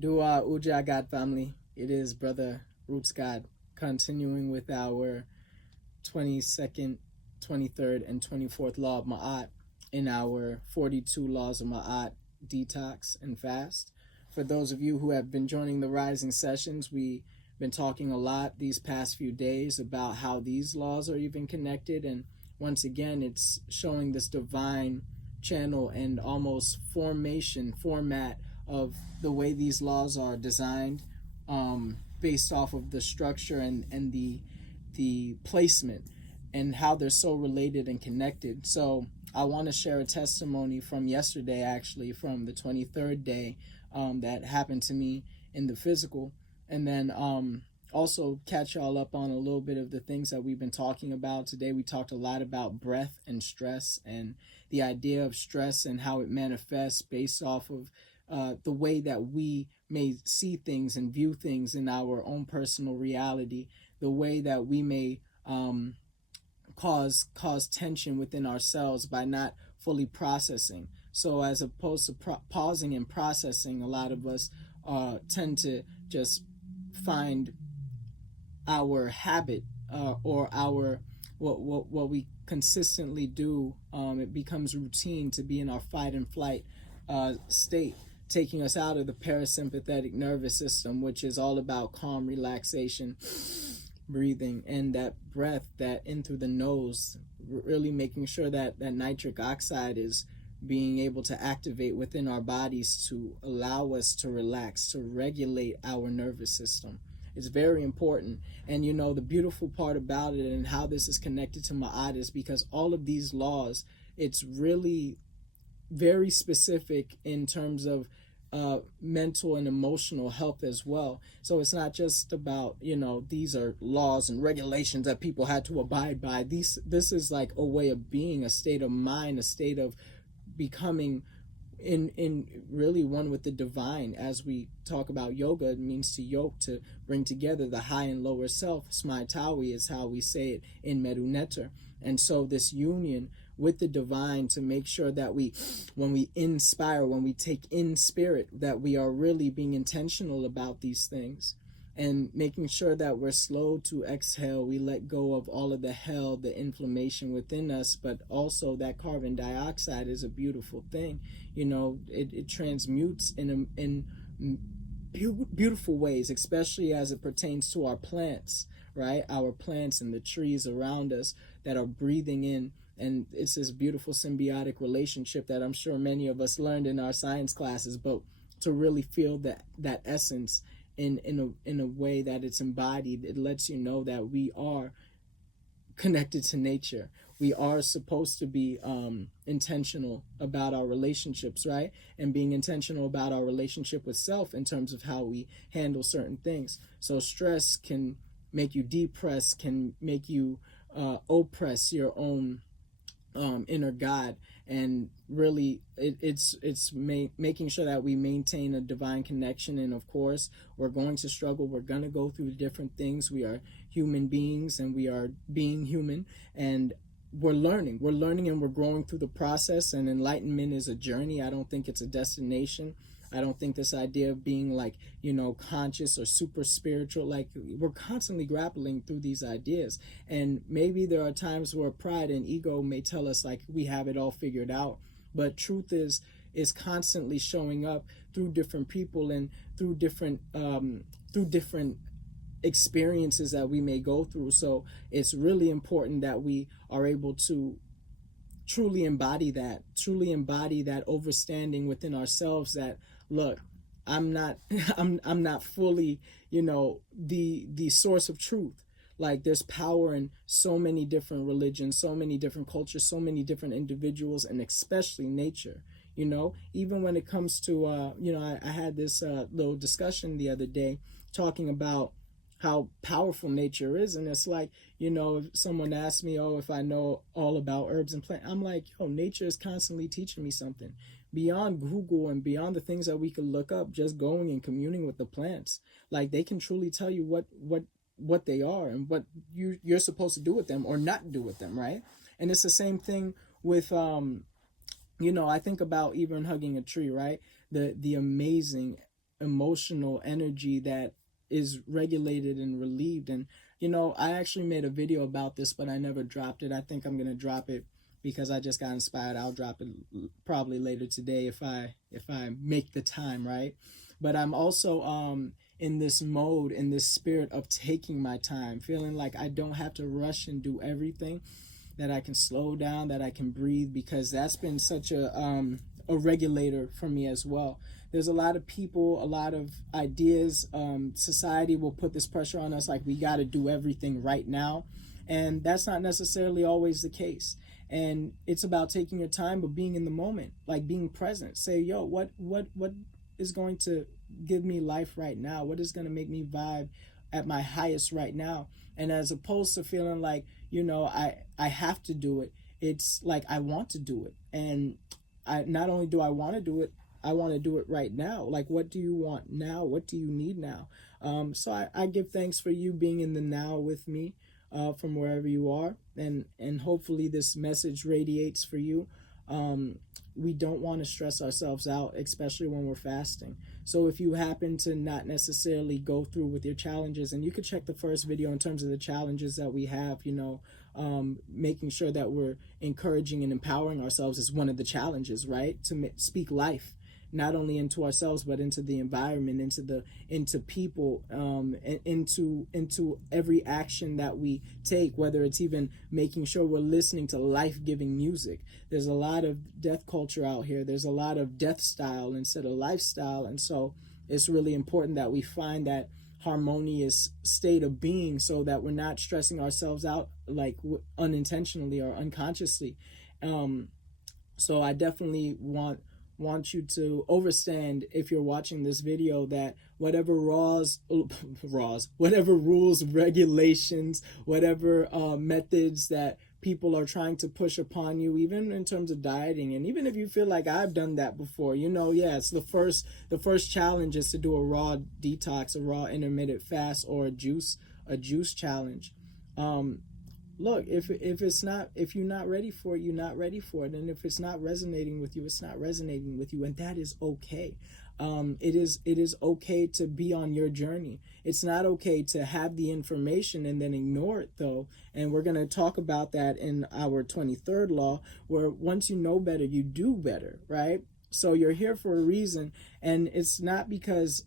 Dua Uja God family. It is Brother Roots God continuing with our 22nd, 23rd, and 24th law of Ma'at in our 42 laws of Ma'at detox and fast. For those of you who have been joining the Rising Sessions, we've been talking a lot these past few days about how these laws are even connected. And once again, it's showing this divine channel and almost format of the way these laws are designed, based off of the structure and the placement and how they're so related and connected. So I want to share a testimony from yesterday, actually, from the 23rd day, that happened to me in the physical, and then also catch y'all up on a little bit of the things that we've been talking about. Today we talked a lot about breath and stress and the idea of stress and how it manifests based off of the way that we may see things and view things in our own personal reality, the way that we may cause tension within ourselves by not fully processing. So as opposed to pausing and processing, a lot of us tend to just find our habit, or our what we consistently do. It becomes routine to be in our fight and flight state, taking us out of the parasympathetic nervous system, which is all about calm relaxation, breathing, and that breath that in through the nose, really making sure that that nitric oxide is being able to activate within our bodies to allow us to relax, to regulate our nervous system. It's very important. And you know, the beautiful part about it and how this is connected to Ma'at is because all of these laws, it's really very specific in terms of mental and emotional health as well. So it's not just about, you know, these are laws and regulations that people had to abide by. This is like a way of being, a state of mind, a state of becoming in really one with the divine. As we talk about yoga, it means to yoke, to bring together the high and lower self. Smaitawi is how we say it in Medu Netter. And so this union with the divine, to make sure that when we inspire, when we take in spirit, that we are really being intentional about these things, and making sure that we're slow to exhale. We let go of all of the hell, the inflammation within us, but also that carbon dioxide is a beautiful thing. You know, it transmutes in beautiful ways, especially as it pertains to our plants, right? Our plants and the trees around us that are breathing in. And it's this beautiful symbiotic relationship that I'm sure many of us learned in our science classes, but to really feel that essence in a way that it's embodied, it lets you know that we are connected to nature. We are supposed to be intentional about our relationships, right? And being intentional about our relationship with self in terms of how we handle certain things. So stress can make you depress, can make you oppress your own inner God, and really it's making sure that we maintain a divine connection. And of course, we're going to struggle, we're going to go through different things. We are human beings, and we are being human, and we're learning and we're growing through the process. And enlightenment is a journey. I don't think it's a destination. I don't think this idea of being like, you know, conscious or super spiritual, like we're constantly grappling through these ideas. And maybe there are times where pride and ego may tell us like we have it all figured out. But truth is constantly showing up through different people and through different experiences that we may go through. So it's really important that we are able to truly embody that overstanding within ourselves, that look, I'm not I'm not fully, you know, the source of truth. Like there's power in so many different religions, so many different cultures, so many different individuals, and especially nature. You know, even when it comes to you know, I had this little discussion the other day talking about how powerful nature is. And it's like, you know, if someone asks me, oh, if I know all about herbs and plants, I'm like, yo, nature is constantly teaching me something beyond Google and beyond the things that we could look up. Just going and communing with the plants, like they can truly tell you what they are and what you're supposed to do with them or not do with them, right? And it's the same thing with you know, I think about even hugging a tree, right? The amazing emotional energy that is regulated and relieved. And I actually made a video about this, but I never dropped it. I think I'm gonna drop it because I just got inspired. I'll drop it probably later today if I make the time, right? But I'm also in this mode, in this spirit of taking my time, feeling like I don't have to rush and do everything, that I can slow down, that I can breathe, because that's been such a regulator for me as well. There's a lot of people, a lot of ideas. Society will put this pressure on us, like we got to do everything right now, and that's not necessarily always the case. And it's about taking your time, but being in the moment, like being present. Say, yo, what is going to give me life right now? What is going to make me vibe at my highest right now? And as opposed to feeling like, I have to do it, it's like I want to do it. And I not only do I want to do it, I want to do it right now. Like, what do you want now? What do you need now? So I give thanks for you being in the now with me, from wherever you are, and hopefully this message radiates for you. We don't want to stress ourselves out, especially when we're fasting. So if you happen to not necessarily go through with your challenges, and you could check the first video in terms of the challenges that we have, making sure that we're encouraging and empowering ourselves is one of the challenges, right? To speak life, not only into ourselves, but into the environment, into people, and into every action that we take, whether it's even making sure we're listening to life-giving music. There's a lot of death culture out here. There's a lot of death style instead of lifestyle. And so it's really important that we find that harmonious state of being, so that we're not stressing ourselves out, like unintentionally or unconsciously. So I definitely want you to understand, if you're watching this video, that whatever whatever rules, regulations, whatever methods that people are trying to push upon you, even in terms of dieting, and even if you feel like I've done that before, it's the first challenge is to do a raw detox, a raw intermittent fast, or a juice challenge. Look, if you're not ready for it, you're not ready for it. And if it's not resonating with you, it's not resonating with you. And that is okay. It is okay to be on your journey. It's not okay to have the information and then ignore it, though. And we're going to talk about that in our 23rd law, where once you know better, you do better, right? So you're here for a reason. And it's not because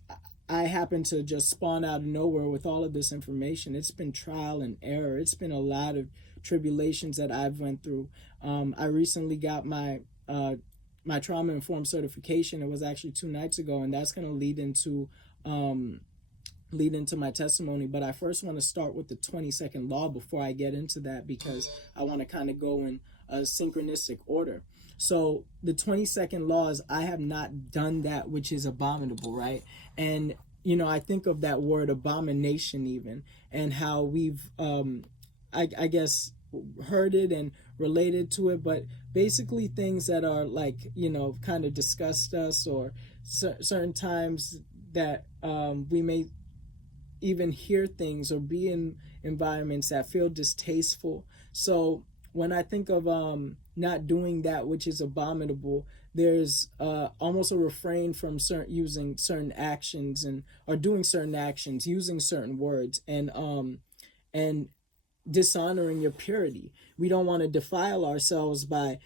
I happen to just spawn out of nowhere with all of this information. It's been trial and error. It's been a lot of tribulations that I've went through. I recently got my trauma-informed certification. It was actually 2 nights ago, and that's going to lead into my testimony. But I first want to start with the 22nd law before I get into that, because I want to kind of go in a synchronistic order. So the 22nd law is, I have not done that which is abominable, right? And, I think of that word abomination even, and how we've, I guess, heard it and related to it, but basically things that are like, kind of disgust us, or certain times that we may even hear things or be in environments that feel distasteful. So when I think of not doing that which is abominable, there's almost a refrain from using certain actions, or doing certain actions, using certain words, and dishonoring your purity. We don't want to defile ourselves by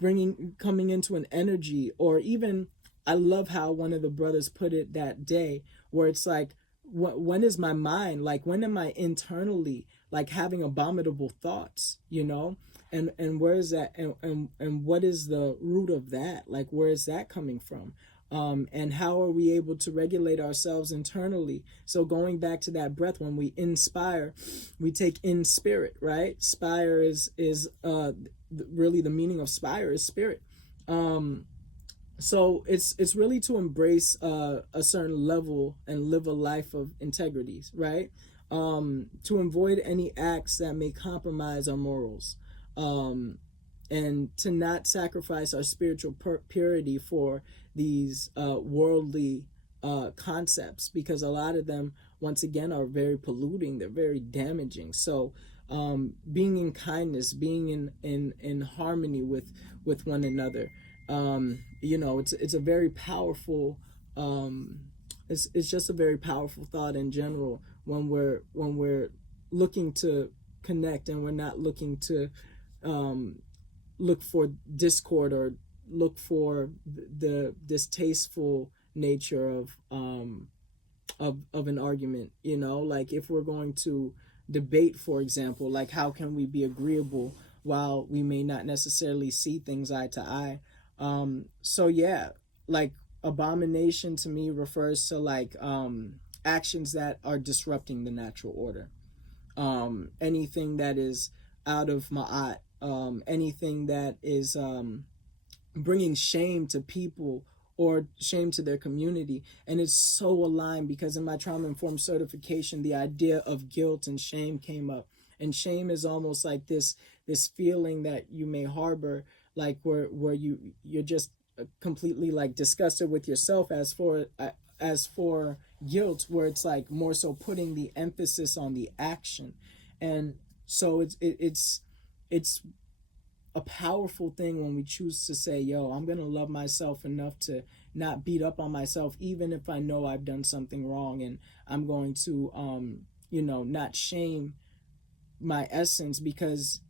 coming into an energy, or even, I love how one of the brothers put it that day, where it's like, when is my mind, like, when am I internally like having abominable thoughts, and where is that, and what is the root of that? Like, where is that coming from? And how are we able to regulate ourselves internally? So going back to that breath, when we inspire, we take in spirit, right? Spire is really, the meaning of spire is spirit. So it's really to embrace a certain level and live a life of integrities, right? To avoid any acts that may compromise our morals, and to not sacrifice our spiritual purity for these worldly concepts, because a lot of them, once again, are very polluting. They're very damaging. So being in kindness, being in harmony with one another, it's a very powerful it's just a very powerful thought in general when we're looking to connect, and we're not looking to um, look for discord or look for the distasteful nature of an argument. Like if we're going to debate, for example, like how can we be agreeable while we may not necessarily see things eye to eye? So yeah, like abomination to me refers to like actions that are disrupting the natural order. Anything that is out of ma'at, anything that is bringing shame to people or shame to their community. And it's so aligned because in my trauma informed certification, the idea of guilt and shame came up. And shame is almost like this feeling that you may harbor, like where you're just completely like disgusted with yourself. As for guilt, where it's like more so putting the emphasis on the action. And so it's a powerful thing when we choose to say, yo, I'm going to love myself enough to not beat up on myself, even if I know I've done something wrong. And I'm going to, not shame my essence, because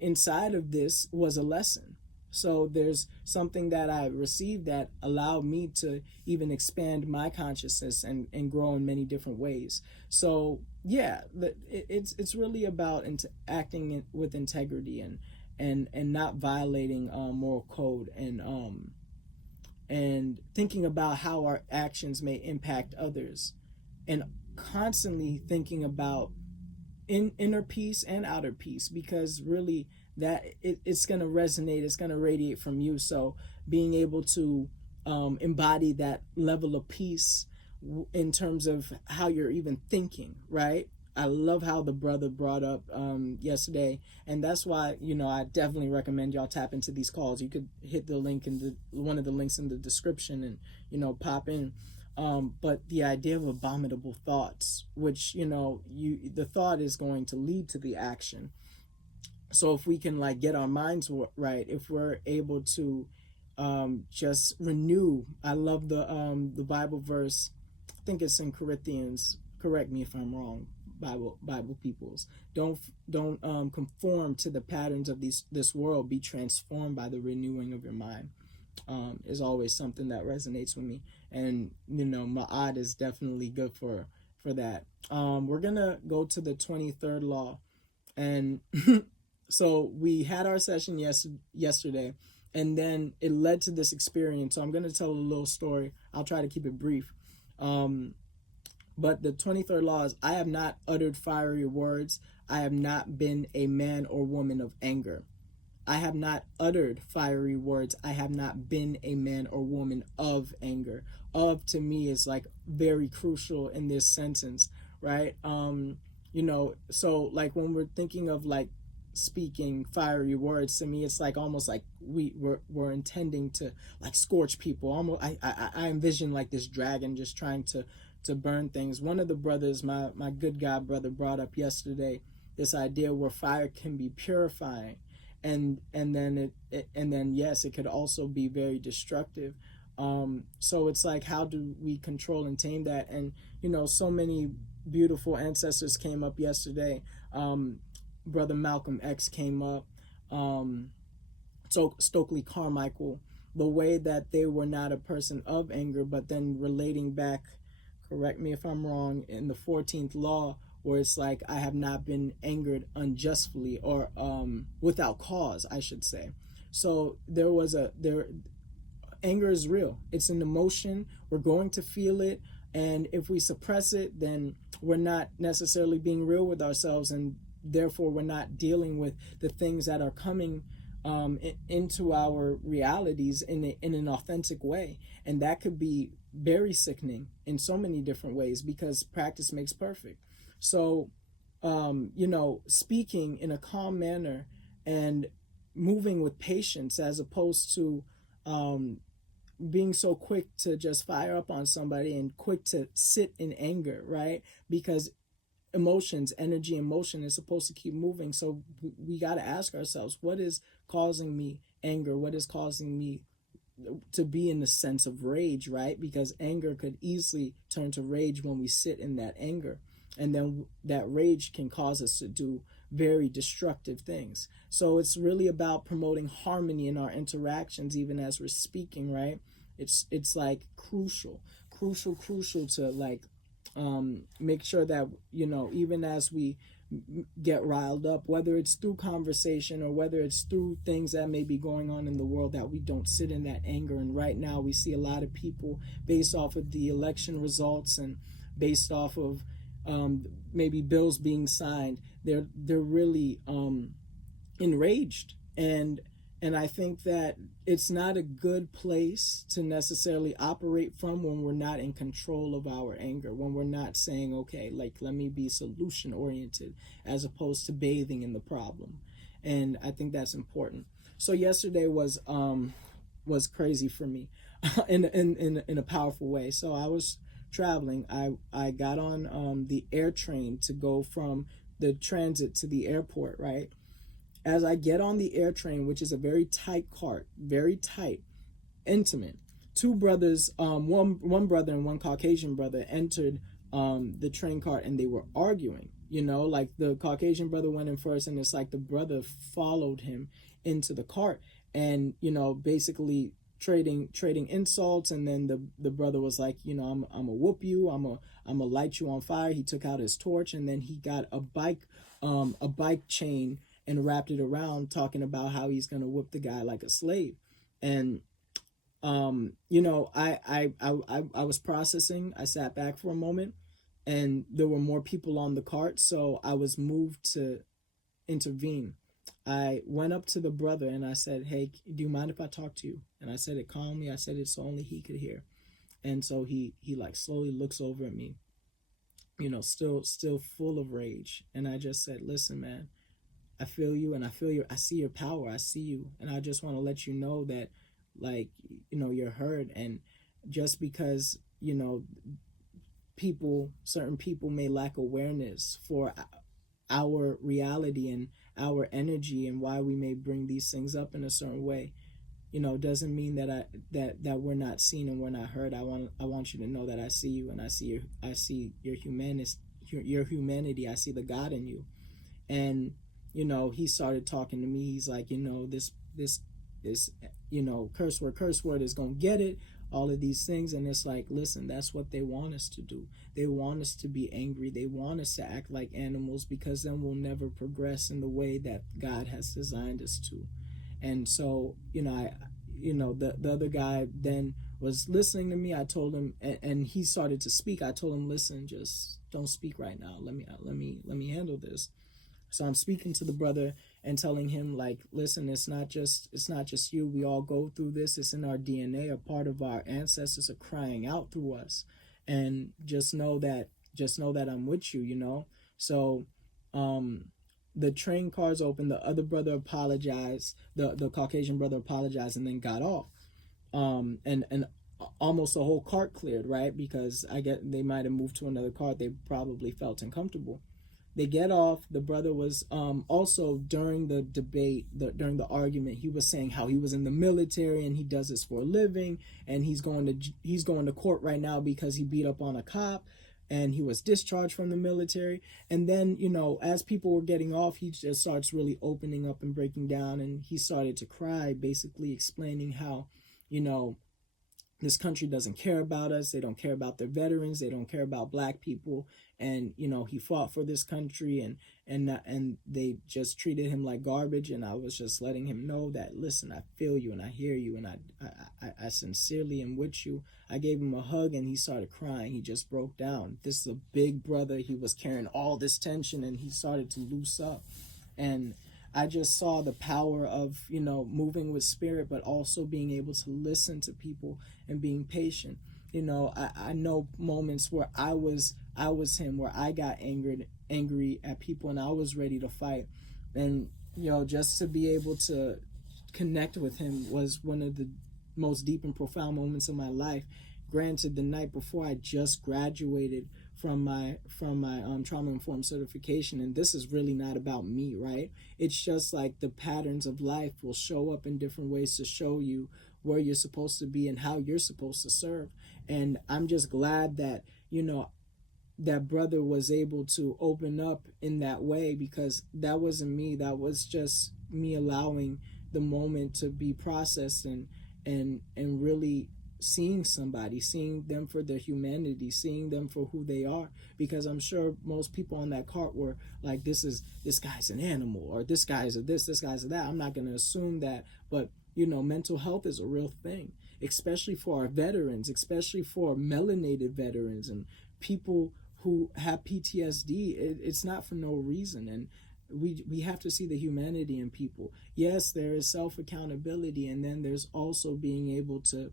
inside of this was a lesson. So there's something that I received that allowed me to even expand my consciousness and grow in many different ways. So yeah, it's really about acting with integrity and not violating moral code, and thinking about how our actions may impact others, and constantly thinking about inner peace and outer peace, because really that it's going to resonate, it's going to radiate from you. So being able to embody that level of peace in terms of how you're even thinking, right? I love how the brother brought up yesterday, and that's why I definitely recommend y'all tap into these calls. You could hit the link in one of the links in the description, and pop in. But the idea of abominable thoughts, which the thought is going to lead to the action. So if we can like get our minds right, if we're able to just renew. I love the Bible verse. I think it's in Corinthians. Correct me if I'm wrong. Bible peoples, don't conform to the patterns of this world. Be transformed by the renewing of your mind. Is always something that resonates with me, and Ma'at is definitely good for that. We're gonna go to the 23rd law, and so we had our session yesterday, and then it led to this experience. So I'm gonna tell a little story. I'll try to keep it brief. But the 23rd law is, I have not uttered fiery words. I have not been a man or woman of anger. I have not uttered fiery words. I have not been a man or woman of anger. Of, to me, is like very crucial in this sentence, right? So like when we're thinking of like speaking fiery words, to me it's like almost like we're intending to like scorch people. Almost I envision like this dragon just trying to burn things. One of the brothers, my good God brother, brought up yesterday this idea where fire can be purifying, and then yes, it could also be very destructive. So it's like, how do we control and tame that? And so many beautiful ancestors came up yesterday. Brother Malcolm X came up. So Stokely Carmichael, the way that they were not a person of anger, but then relating back, correct me if I'm wrong, in the 14th law, where it's like, I have not been angered unjustly, or without cause, I should say. So anger is real. It's an emotion. We're going to feel it. And if we suppress it, then we're not necessarily being real with ourselves. And therefore, we're not dealing with the things that are coming into our realities in an authentic way. And that could be very sickening in so many different ways, because practice makes perfect. So, speaking in a calm manner and moving with patience, as opposed to being so quick to just fire up on somebody and quick to sit in anger, right? Because energy and motion is supposed to keep moving. So we got to ask ourselves, what is causing me anger? What is causing me to be in the sense of rage, right? Because anger could easily turn to rage when we sit in that anger. And then that rage can cause us to do very destructive things. So it's really about promoting harmony in our interactions, even as we're speaking, right? It's like crucial to like make sure that, you know, even as we get riled up, whether it's through conversation or whether it's through things that may be going on in the world, that we don't sit in that anger. And right now we see a lot of people, based off of the election results and based off of maybe bills being signed, they're really enraged. And I think that it's not a good place to necessarily operate from when we're not in control of our anger, when we're not saying, okay, like, let me be solution oriented as opposed to bathing in the problem. And I think that's important. So yesterday was crazy for me in a powerful way. So I was traveling. I got on the air train to go from the transit to the airport, right? As I get on the air train, which is a very tight cart, very tight, intimate, two brothers, one brother and one Caucasian brother entered the train cart, and they were arguing. You know, like the Caucasian brother went in first, and it's like the brother followed him into the cart, and you know, basically trading insults. And then the brother was like, you know, I'm gonna whoop you, I'm gonna light you on fire. He took out his torch, and then he got a bike chain and wrapped it around, talking about how he's gonna whip the guy like a slave. And you know, I was processing. I sat back for a moment, and there were more people on the cart, so I was moved to intervene. I went up to the brother and I said, "Hey, do you mind if I talk to you?" And I said it calmly. I said it so only he could hear. And so he like slowly looks over at me, you know, still full of rage. And I just said, "Listen, man, I feel you, and I see your power. I see you, and I just want to let you know that, like, you know, you're heard. And just because, you know, certain people may lack awareness for our reality and our energy and why we may bring these things up in a certain way, you know, doesn't mean that we're not seen and we're not heard. I want you to know that I see you, and I see your humanity. I see the God in you." And you know, he started talking to me. He's like, you know, this you know, curse word is gonna get it, all of these things. And it's like, listen, that's what they want us to do. They want us to be angry. They want us to act like animals, because then we'll never progress in the way that God has designed us to. And so, you know, the other guy then was listening to me. I told him, and he started to speak. I told him, "Listen, just don't speak right now. Let me handle this." So I'm speaking to the brother and telling him, like, "Listen, it's not just you. We all go through this. It's in our DNA. A part of our ancestors are crying out through us. And just know that I'm with you, you know." So the train cars opened. The other brother apologized. The Caucasian brother apologized and then got off. And almost the whole cart cleared, right? Because I get they might have moved to another cart. They probably felt uncomfortable. They get off. The brother was also, during the debate, during the argument, he was saying how he was in the military and he does this for a living, and he's going to court right now because he beat up on a cop and he was discharged from the military. And then, you know, as people were getting off, he just starts really opening up and breaking down, and he started to cry, basically explaining how, you know, this country doesn't care about us. They don't care about their veterans. They don't care about black people. And, you know, he fought for this country, and they just treated him like garbage. And I was just letting him know that, listen, I feel you and I hear you, and I sincerely am with you. I gave him a hug and he started crying. He just broke down. This is a big brother. He was carrying all this tension and he started to loose up. And I just saw the power of, you know, moving with spirit, but also being able to listen to people and being patient. You know, I know moments where I was him, where I got angry at people and I was ready to fight. And, you know, just to be able to connect with him was one of the most deep and profound moments of my life. Granted, the night before, I just graduated from my trauma informed certification, and this is really not about me, right? It's just like the patterns of life will show up in different ways to show you where you're supposed to be and how you're supposed to serve. And I'm just glad that, that brother was able to open up in that way, because that wasn't me. That was just me allowing the moment to be processed, and really seeing somebody, seeing them for their humanity, seeing them for who they are. Because I'm sure most people on that cart were like, this guy's an animal, or this guy's a this guy's a that. I'm not going to assume that, but mental health is a real thing, especially for our veterans, especially for melanated veterans and people who have PTSD. It's not for no reason. And we have to see the humanity in people. Yes, there is self accountability, and then there's also being able to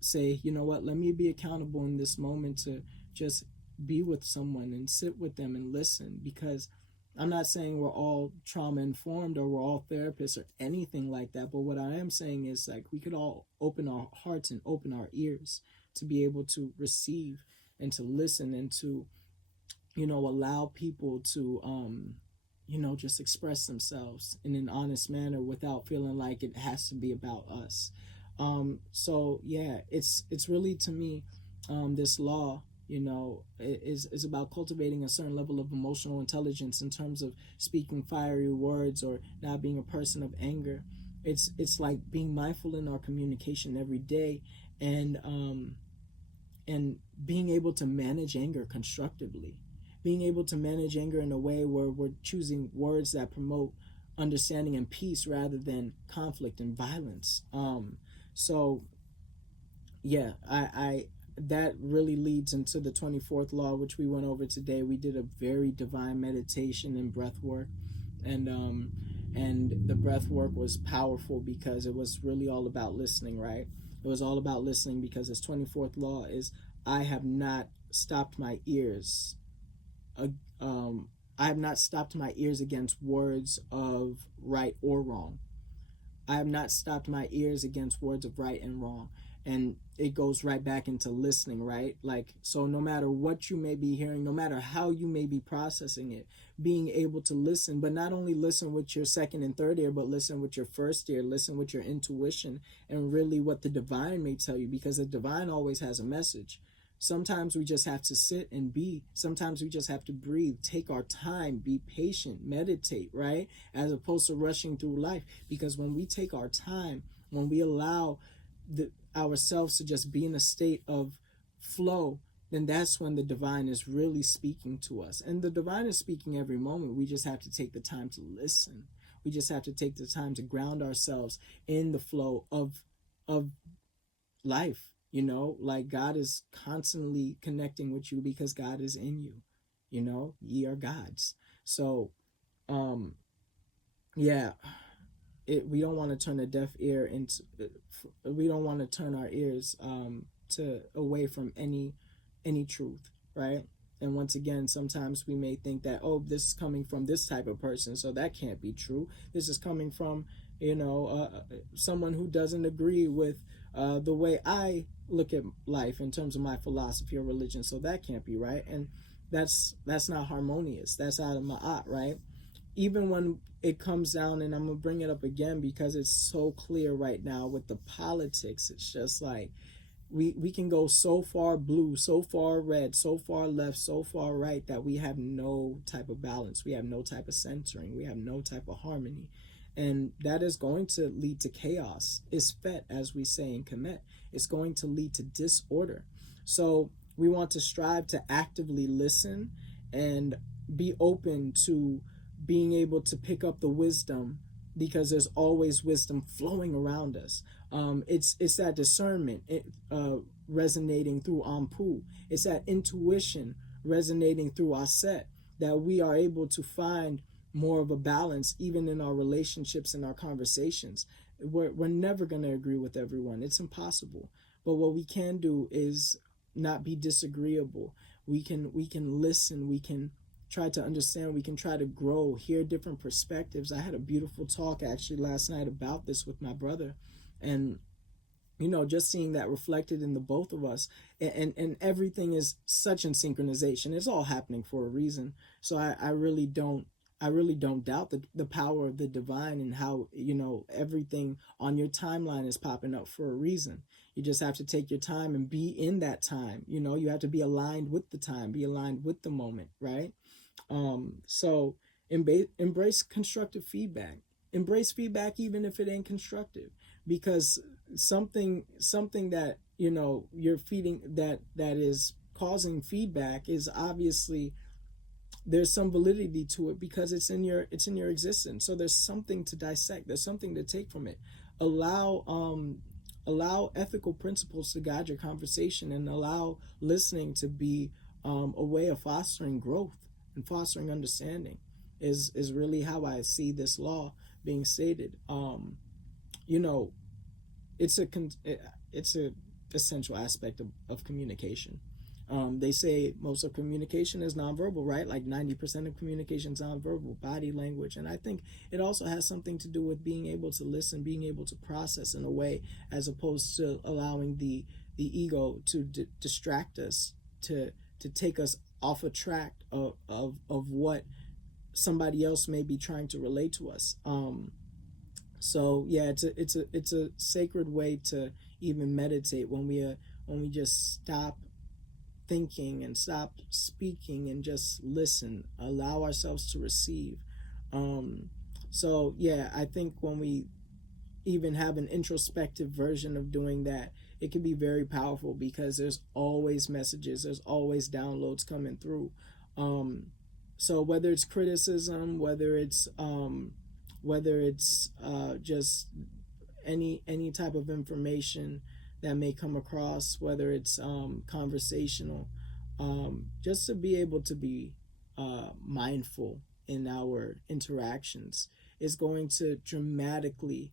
say, you know what, let me be accountable in this moment to just be with someone and sit with them and listen. Because I'm not saying we're all trauma informed or we're all therapists or anything like that, but what I am saying is, like, we could all open our hearts and open our ears to be able to receive and to listen, and to allow people to just express themselves in an honest manner without feeling like it has to be about us. So yeah, it's really, to me, this law, is about cultivating a certain level of emotional intelligence in terms of speaking fiery words or not being a person of anger. It's like being mindful in our communication every day, and being able to manage anger constructively, being able to manage anger in a way where we're choosing words that promote understanding and peace rather than conflict and violence. So yeah, I that really leads into the 24th law, which we went over today. We did a very divine meditation and breath work, and the breath work was powerful because it was really all about listening, right? It was all about listening, because this 24th law is, I have not stopped my ears. Uh, I have not stopped my ears against words of right or wrong. I have not stopped my ears against words of right and wrong. And it goes right back into listening, right? Like, so no matter what you may be hearing, no matter how you may be processing it, being able to listen, but not only listen with your second and third ear, but listen with your first ear, listen with your intuition, and really what the divine may tell you, because the divine always has a message. Sometimes we just have to sit and be. Sometimes we just have to breathe, take our time, be patient, meditate, right? As opposed to rushing through life. Because when we take our time, when we allow ourselves to just be in a state of flow, then that's when the divine is really speaking to us. And the divine is speaking every moment. We just have to take the time to listen. We just have to take the time to ground ourselves in the flow of life. Like, God is constantly connecting with you because God is in you. Ye are gods. So yeah, we don't want to turn a deaf ear into, we don't want to turn our ears to away from any truth, right? And once again, sometimes we may think that, oh, this is coming from this type of person, so that can't be true. This is coming from someone who doesn't agree with the way I look at life in terms of my philosophy or religion, so that can't be right. And that's not harmonious. That's out of ma'at, right? Even when it comes down, and I'm gonna bring it up again because it's so clear right now with the politics. It's just like we can go so far blue, so far red, so far left, so far right, that we have no type of balance. We have no type of centering. We have no type of harmony. And that is going to lead to chaos. Isfet, as we say in Kemet. It's going to lead to disorder. So we want to strive to actively listen and be open to being able to pick up the wisdom, because there's always wisdom flowing around us. It's that discernment resonating through Ampu. It's that intuition resonating through Aset, that we are able to find more of a balance even in our relationships and our conversations. We're never going to agree with everyone. It's impossible. But what we can do is not be disagreeable. We can listen. We can try to understand. We can try to grow, hear different perspectives. I had a beautiful talk actually last night about this with my brother, and just seeing that reflected in the both of us, and everything is such in synchronization. It's all happening for a reason. So I really don't I really don't doubt the power of the divine and how, everything on your timeline is popping up for a reason. You just have to take your time and be in that time. You have to be aligned with the time, be aligned with the moment, right? So embrace constructive feedback. Embrace feedback even if it ain't constructive, because something that you're feeding that is causing feedback is obviously, there's some validity to it because it's in your existence. So there's something to dissect. There's something to take from it. Allow ethical principles to guide your conversation, and allow listening to be a way of fostering growth and fostering understanding. Is really how I see this law being stated. You know, it's a essential aspect of communication. They say most of communication is nonverbal, right? Like 90% of communication is nonverbal, body language. And I think it also has something to do with being able to listen, being able to process in a way, as opposed to allowing the ego to distract us, to take us off a track of what somebody else may be trying to relate to us. So yeah, it's a sacred way to even meditate when we just stop thinking and stop speaking and just listen, allow ourselves to receive. So yeah, I think when we even have an introspective version of doing that, it can be very powerful, because there's always messages, there's always downloads coming through. So whether it's criticism, whether it's just any type of information that may come across, whether it's conversational, just to be able to be mindful in our interactions is going to dramatically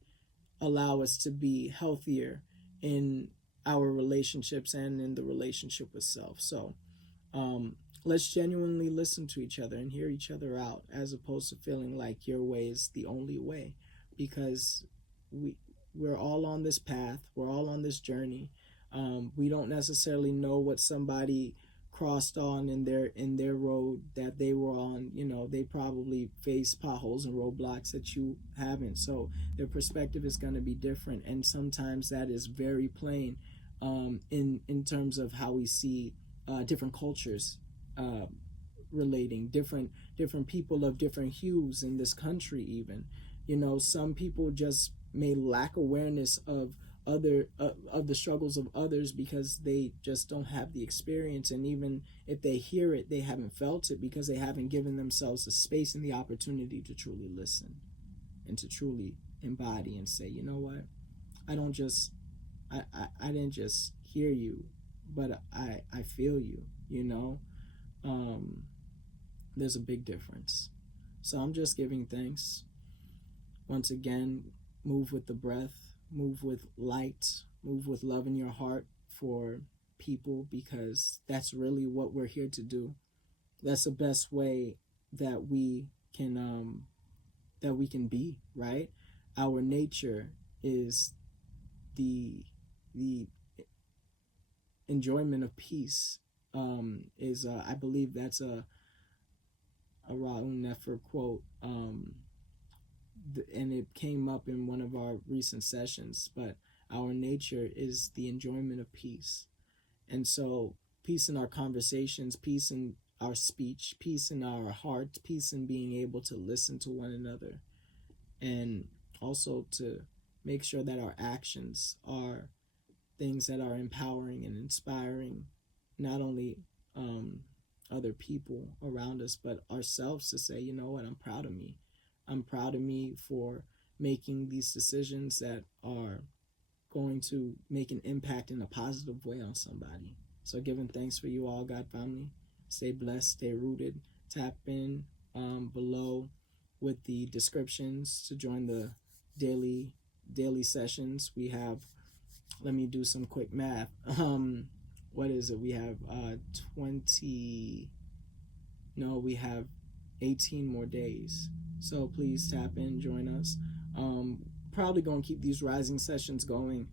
allow us to be healthier in our relationships and in the relationship with self. So um, let's genuinely listen to each other and hear each other out, as opposed to feeling like your way is the only way, because we we're all on this path, we're all on this journey. We don't necessarily know what somebody crossed on in their road that they were on. They probably face potholes and roadblocks that you haven't. So their perspective is going to be different, and sometimes that is very plain, in terms of how we see different cultures uh, relating, different people of different hues in this country. Even, some people just may lack awareness of the struggles of others, because they just don't have the experience, and even if they hear it, they haven't felt it, because they haven't given themselves the space and the opportunity to truly listen and to truly embody and say, you know what, I don't just I didn't just hear you, but I feel you. um there's a big difference. So I'm just giving thanks once again. Move with the breath, move with light, move with love in your heart for people, because that's really what we're here to do. That's the best way that we can be, right? Our nature is the enjoyment of peace. Is I believe that's a Raul Nefer quote. And it came up in one of our recent sessions. But our nature is the enjoyment of peace, and so peace in our conversations, peace in our speech, peace in our hearts, peace in being able to listen to one another, and also to make sure that our actions are things that are empowering and inspiring, not only um, other people around us, but ourselves, to say, you know what, I'm proud of me. I'm proud of me for making these decisions that are going to make an impact in a positive way on somebody. So, giving thanks for you all, God family. Stay blessed, stay rooted. Tap in below with the descriptions to join the daily sessions. We have, let me do some quick math. What is it? We have 20. No, we have 18 more days. So please tap in, join us. Probably going to keep these rising sessions going.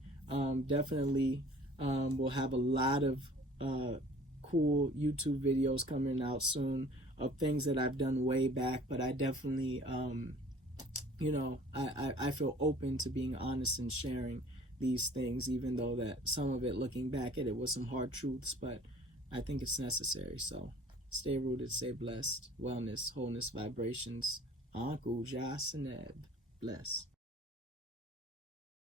Definitely, we'll have a lot of cool YouTube videos coming out soon of things that I've done way back, but I definitely, I feel open to being honest and sharing these things, even though that some of it, looking back at it, was some hard truths, but I think it's necessary. So stay rooted, stay blessed. Wellness, wholeness, vibrations. Uncle Josh and Ed. Bless.